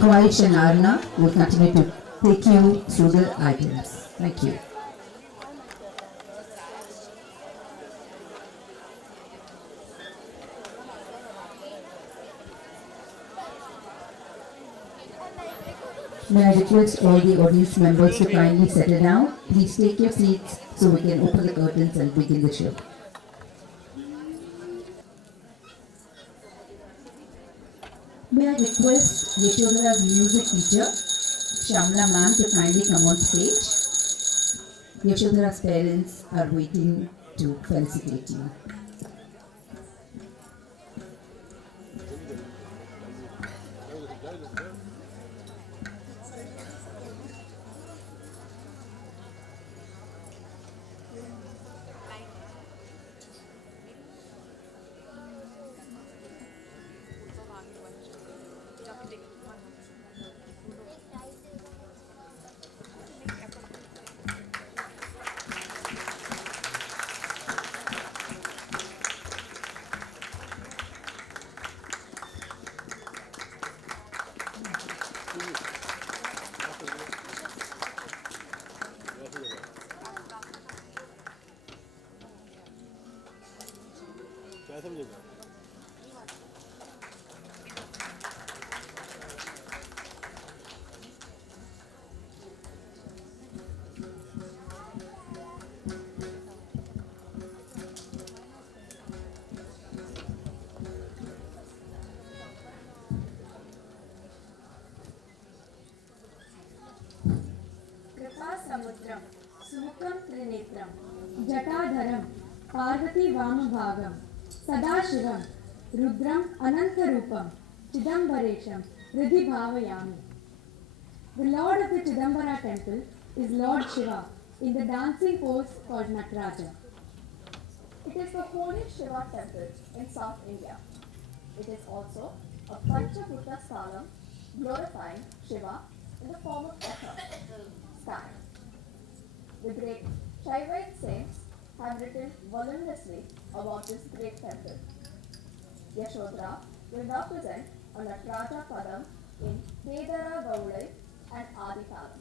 Kawaish and Arna will continue to take you through the items. Thank you. May I request all the audience members to kindly settle down. Please take your seats so we can open the curtains and begin the show. May I request Yashodhara's music teacher, Shamla ma'am, to kindly come on stage. Yashodhara's parents are waiting to felicitate you. समुद्रम सुमुखम त्रिनेत्रम जटाधरम पार्वती वामभागम सदाशिवम रुद्रम अनंतरूपम चिदंबरेशम हृदि भावयामि. The Lord of the Chidambara temple is Lord Shiva in the dancing pose called Nataraja. It is the holy Shiva temple in South India. It is also a Panchabhuta Sthalam glorifying Shiva in the form of ether, sky. The great Shaivite saints have written voluminously about this great temple. Yashodhara will now present a Nataraja Padam in Kedara Gaulai and Adi Talam.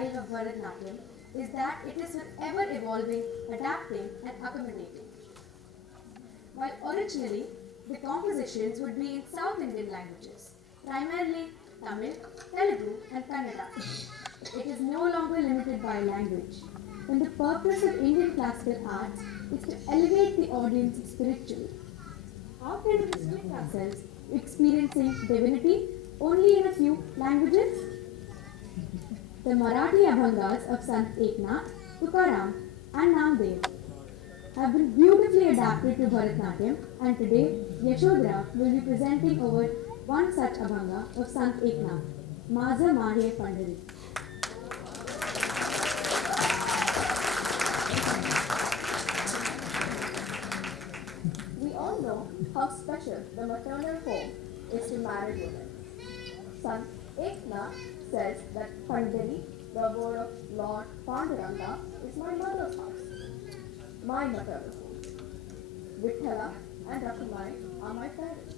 style of Bharatanatyam is that it is ever evolving, adapting, and accommodating. While originally the compositions would be in South Indian languages, primarily Tamil, Telugu, and Kannada, it is no longer limited by language. When the purpose of Indian classical arts is to elevate the audience spiritually, how can we restrict ourselves to experiencing divinity only in a few languages? The Marathi Abhangas of Sant Eknath, Tukaram, and Namdev have been beautifully adapted to Bharatanatyam, and today Yashodhara will be presenting over one such Abhanga of Sant Eknath, Maza Mahe Pandari. We all know how special the maternal home is to married women. Sant Eknath says that Pandari, the word of Lord Panduranga, is my mother's house, my maternal home. Vithala and Rakumai are my parents.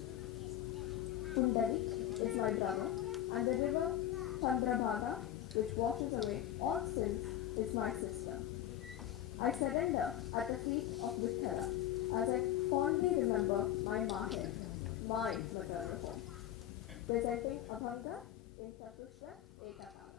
Pundarik is my brother, and the river Chandrabhaga, which washes away all sins, is my sister. I surrender at the feet of Vithala as I fondly remember my Mahe, my maternal home. Presenting Abhanga in Chatushra Ekatalam.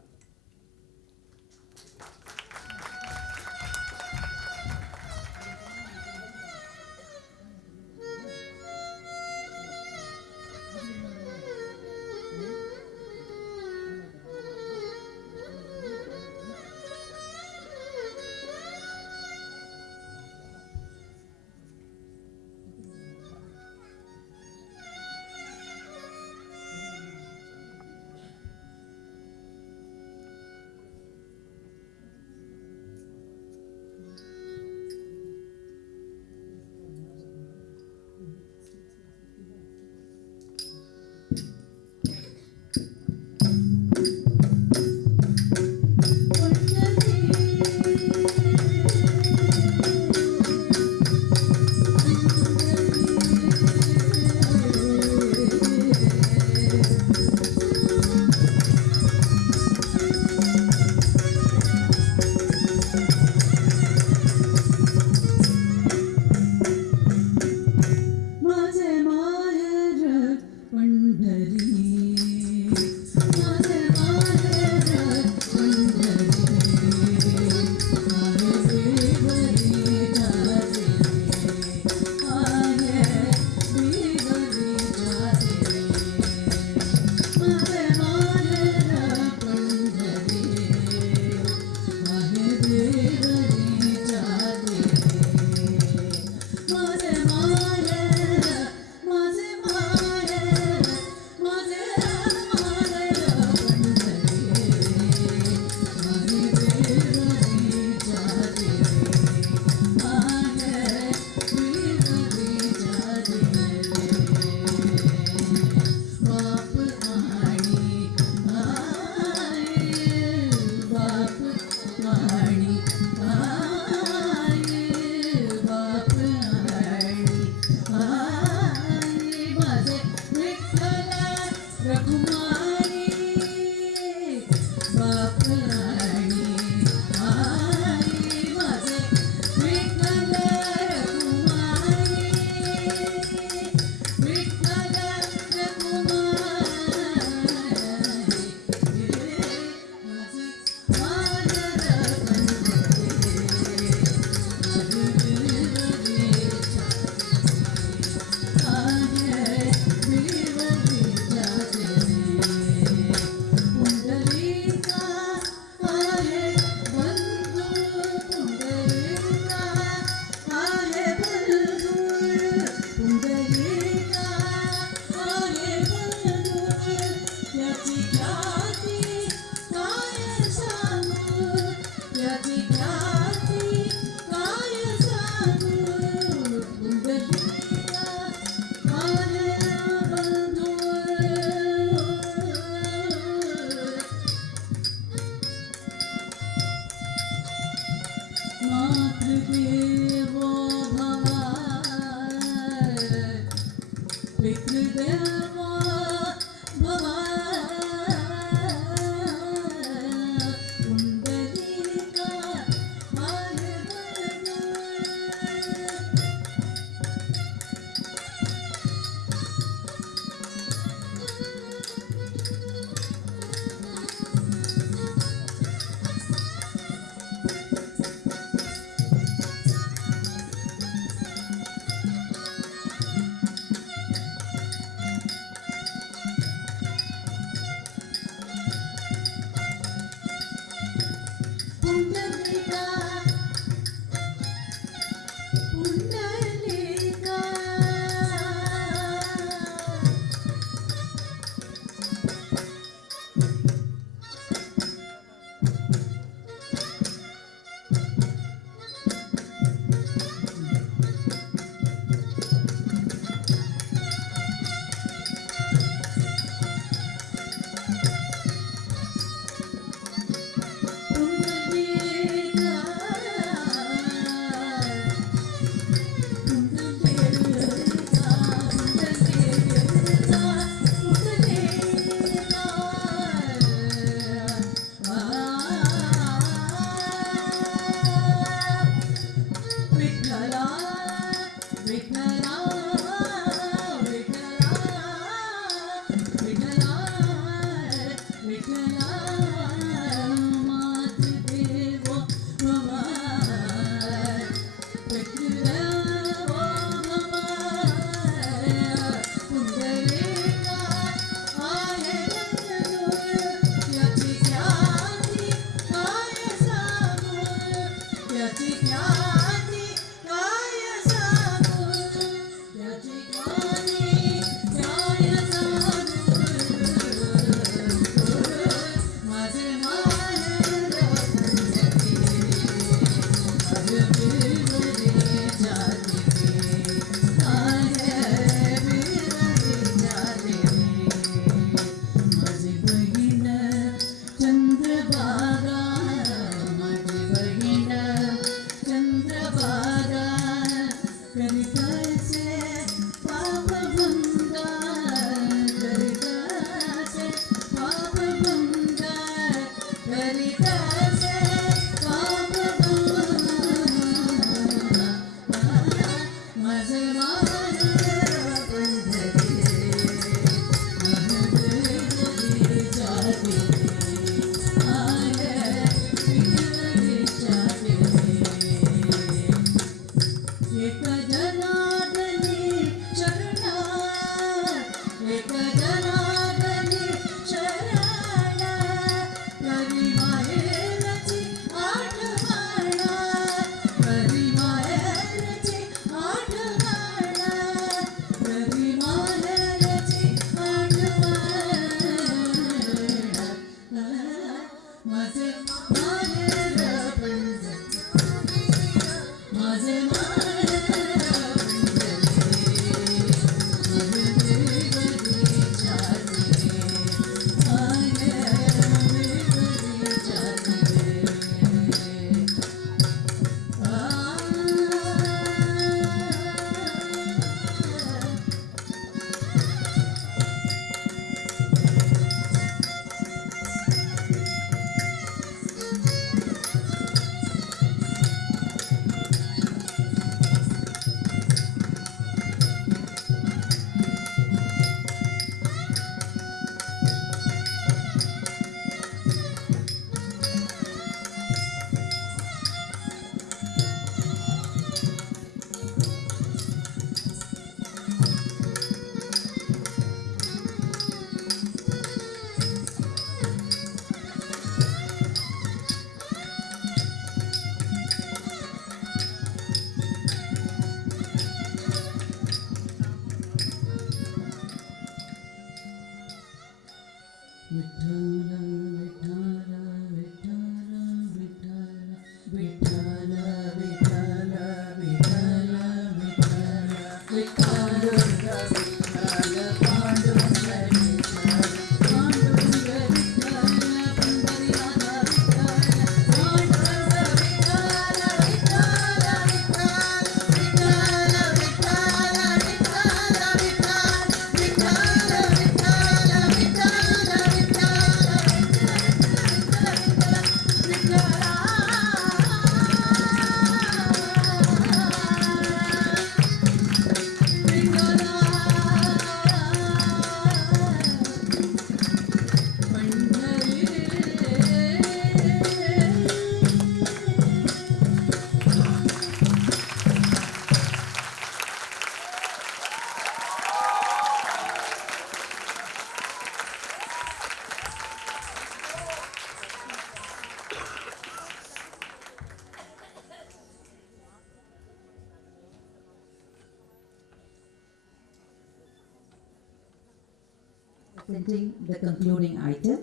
Presenting the concluding item,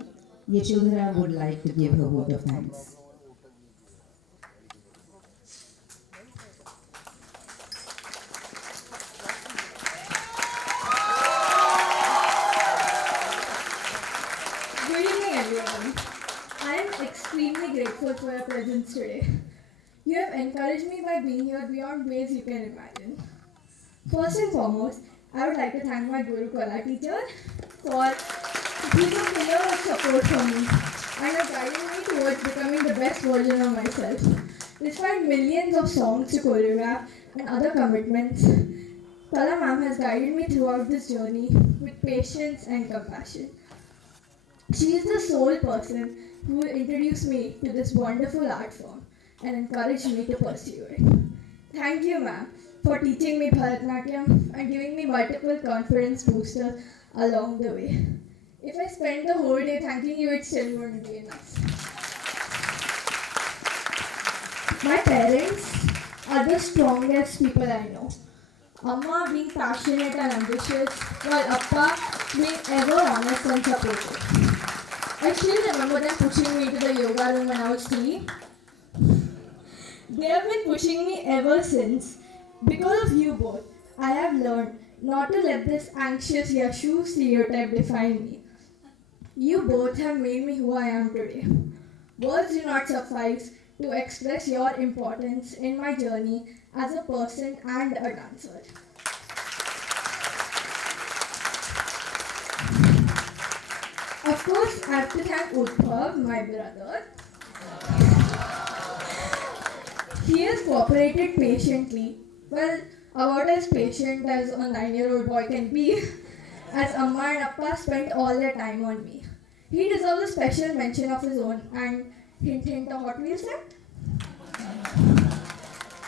Yashodhara would like to give her vote of thanks. Good evening, everyone. I am extremely grateful for your presence today. You have encouraged me by being here beyond ways you can imagine. First and foremost, I would like to thank my Guru Kala teacher for being a pillar of support for me and for guiding me towards becoming the best version of myself. Despite millions of songs to choreograph and other commitments, Kala ma'am has guided me throughout this journey with patience and compassion. She is the sole person who introduced me to this wonderful art form and encouraged me to pursue it. Thank you, ma'am, for teaching me Bharatanatyam and giving me multiple confidence boosters along the way. If I spent the whole day thanking you, it still wouldn't be enough. My parents are the strongest people I know. Amma being passionate and ambitious, while Appa being ever honest and supportive. I still remember them pushing me to the yoga room when I was 3. They have been pushing me ever since. Because of you both, I have learned not to let this anxious Yashu stereotype define me. You both have made me who I am today. Words do not suffice to express your importance in my journey as a person and a dancer. Of course, I have to thank Udbhav, my brother. He has cooperated patiently. Well, about as patient as a 9-year-old boy can be, as Amma and Appa spent all their time on me. He deserves a special mention of his own and hint hint a Hot Wheels set.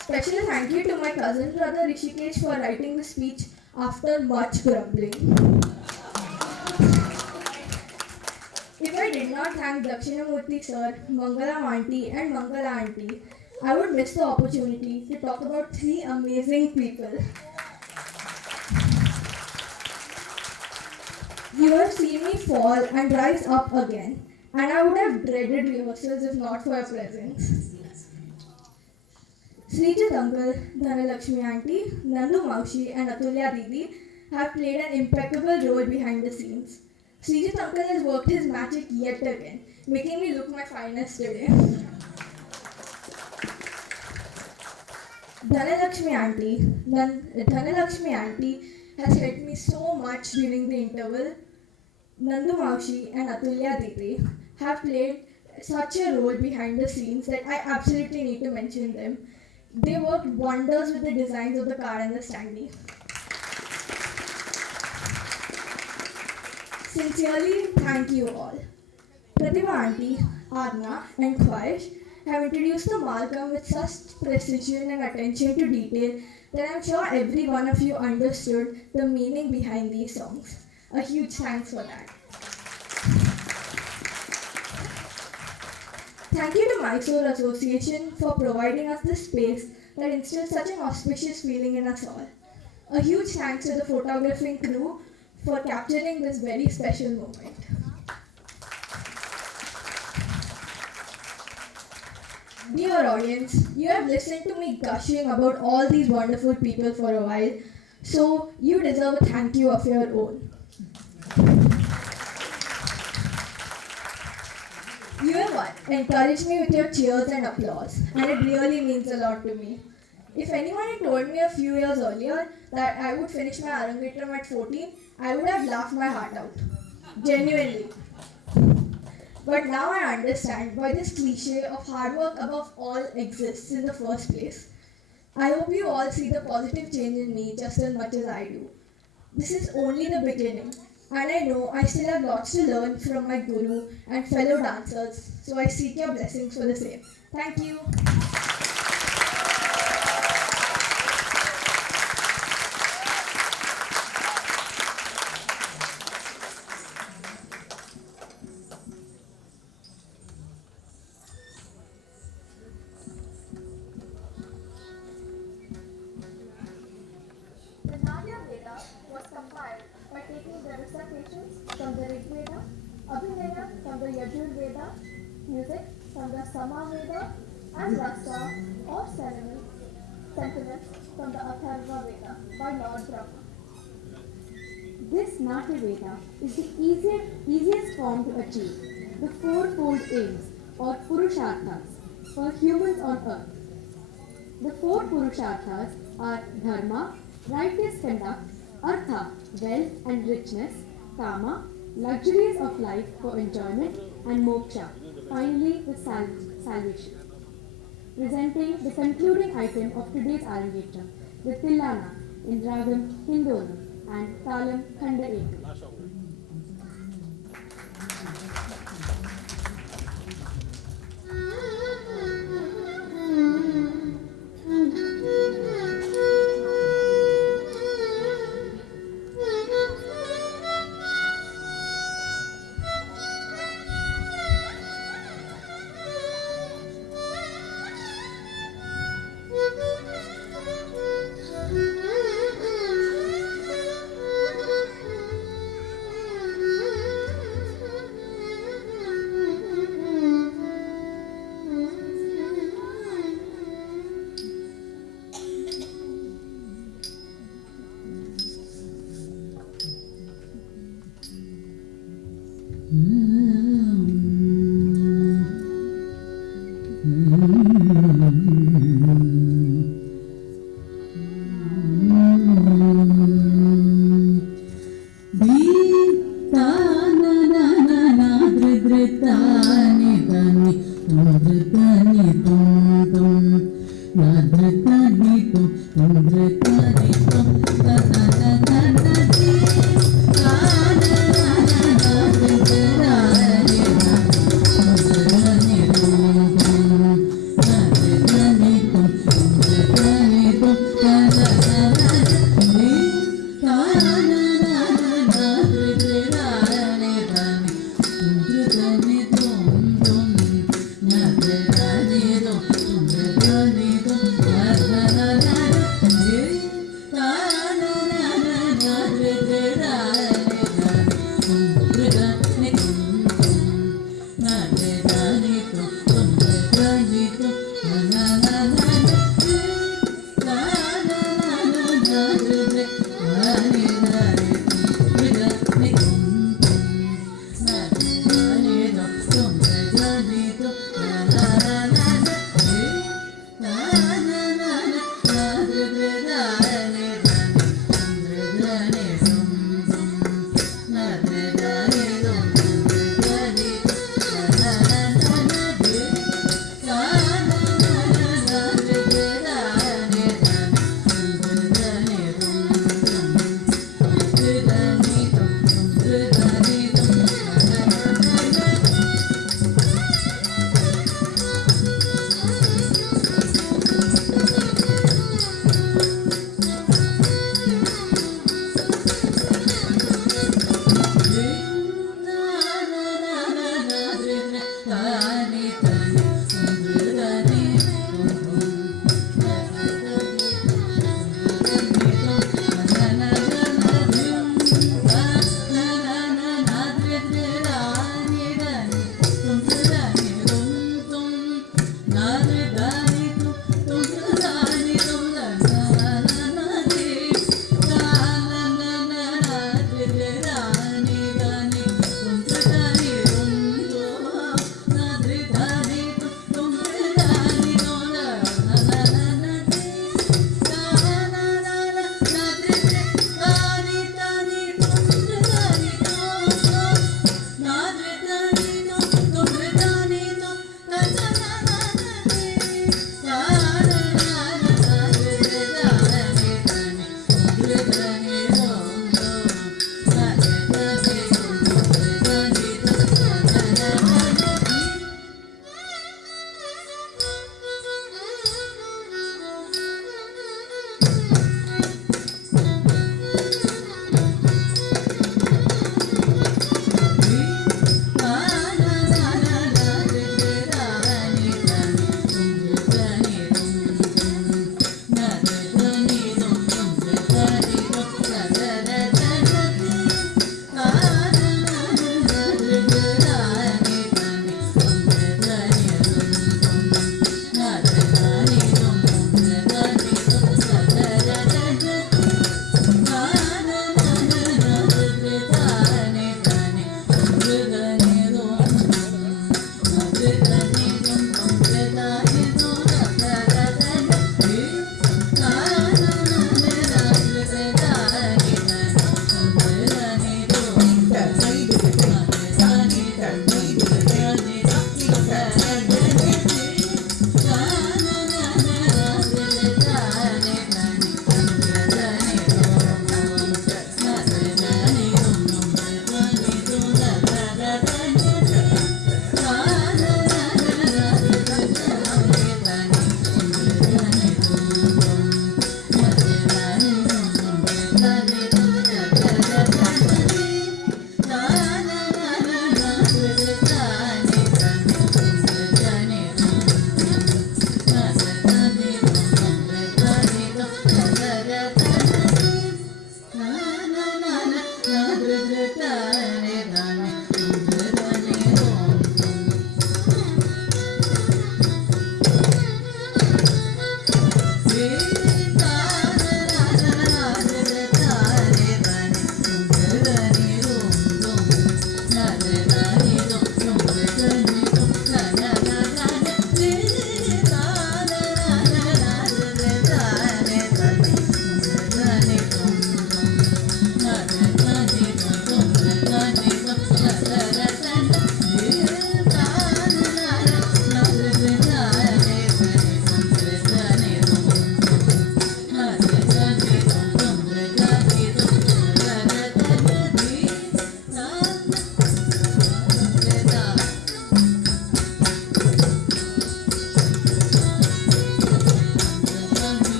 Special thank you to my cousin brother Rishikesh for writing the speech after much grumbling. If I did not thank Dakshinamurthy sir, Mangalam auntie and Mangala auntie, I would miss the opportunity to talk about 3 amazing people. You have seen me fall and rise up again, and I would have dreaded rehearsals if not for your presence. Srijit uncle, Dhanalakshmi auntie, Nandu Maushi and Atulya Didi have played an impeccable role behind the scenes. Srijit uncle has worked his magic yet again, making me look my finest today. Dhanalakshmi auntie has helped me so much during the interval. Nandu Maushi and Atulya Didi have played such a role behind the scenes that I absolutely need to mention them. They worked wonders with the designs of the car and the standee. Sincerely, thank you all. Pratibha auntie, Arna and Khwahish have introduced the Malkam with such precision and attention to detail that I'm sure every one of you understood the meaning behind these songs. A huge thanks for that. Thank you to Mysore Association for providing us this space that instills such an auspicious feeling in us all. A huge thanks to the photographing crew for capturing this very special moment. Dear audience, you have listened to me gushing about all these wonderful people for a while, so you deserve a thank you of your own. You have encouraged me with your cheers and applause, and it really means a lot to me. If anyone had told me a few years earlier that I would finish my Arangetram at 14, I would have laughed my heart out. Genuinely. But now I understand why this cliche of hard work above all exists in the first place. I hope you all see the positive change in me just as much as I do. This is only the beginning, and I know I still have lots to learn from my guru and fellow dancers, so I seek your blessings for the same. Thank you. The Nadya Veda was compiled by taking the recitations from the Rig Veda, Abhinaya from the Yajur Veda, music from the Sama Veda, and rasa or sentiments from the Atharva Veda by Lord Brahma. This Natya Veda is the easiest form to achieve the fourfold aims or Purusharthas for humans on earth. The four Purusharthas are Dharma, righteous conduct, Artha, wealth and richness, Kama, luxuries of life for enjoyment, and Moksha, finally the salvation. Presenting the concluding item of today's Arangetram, the Tillana in Ragam Hindolu and Talam Khanda Etu. Thank you.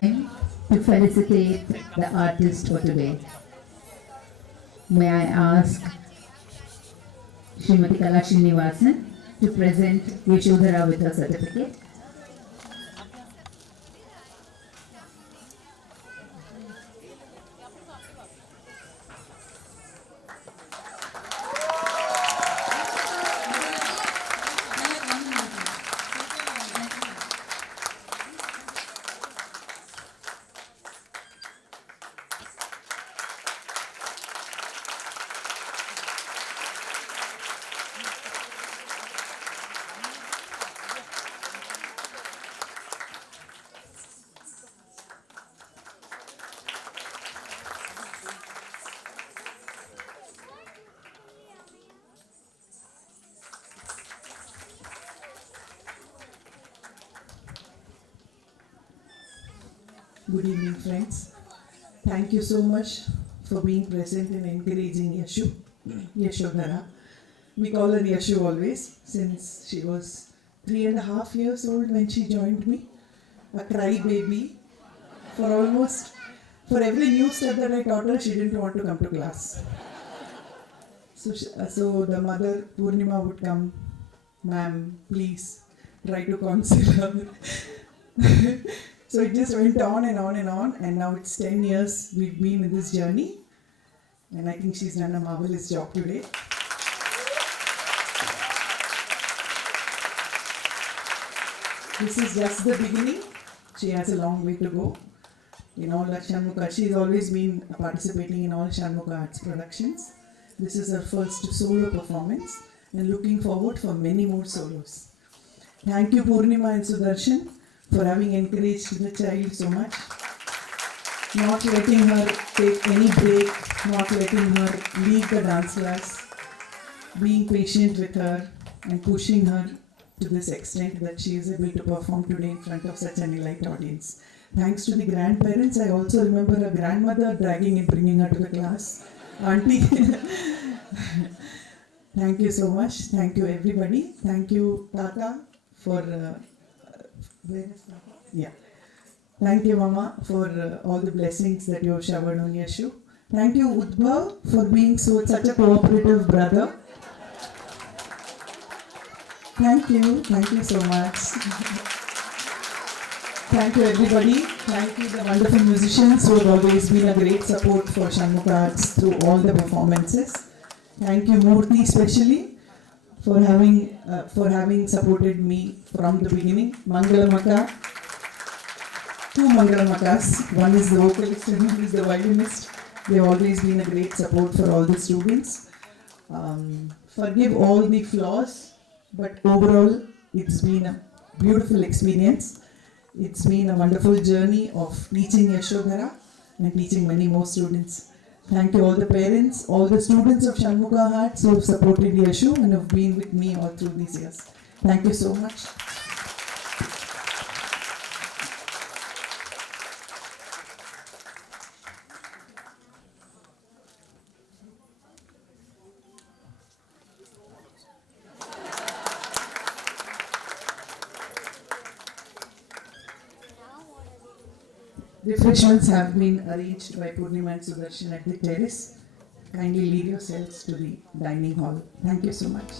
To felicitate the artist for today, may I ask Srimati Kala Srinivasan to present Yashodhara with her certificate. Good evening, friends. Thank you so much for being present and encouraging Yashodhara. We call her Yashu always, since she was 3.5 years old when she joined me. A cry baby. For every new step that I taught her, she didn't want to come to class. So the mother, Purnima, would come, ma'am, please, try to console her. So it just went on and on and on, and now it's 10 years we've been in this journey, and I think she's done a marvelous job today. This is just the beginning. She has a long way to go. In all the Shanmukha, she's always been participating in all Shanmukha Arts productions. This is her first solo performance, and looking forward for many more solos. Thank you, Purnima and Sudarshan, for having encouraged the child so much, not letting her take any break, not letting her leave the dance class, being patient with her and pushing her to this extent that she is able to perform today in front of such an elite audience. Thanks to the grandparents, I also remember her grandmother dragging and bringing her to the class. Auntie, thank you so much. Thank you, everybody. Thank you, Tata, for Thank you, Mama, for all the blessings that you have showered on Yashu. Thank you, Udbhav, for being such a cooperative brother. Thank you so much. Thank you, everybody. Thank you, the wonderful musicians who have always been a great support for Shanmukha Arts through all the performances. Thank you, Murthy, especially for having supported me from the beginning. Mangalamaka, two Mangalamakas, one is the vocalist and one is the violinist. They've always been a great support for all the students. Forgive all the flaws, but overall it's been a beautiful experience. It's been a wonderful journey of teaching Yashodhara and teaching many more students. Thank you all the parents, all the students of Shanmukha Arts who have supported Yashu and have been with me all through these years. Thank you so much. Refreshments have been arranged by Purnima and Sudarshan at the terrace. Kindly lead yourselves to the dining hall. Thank you so much.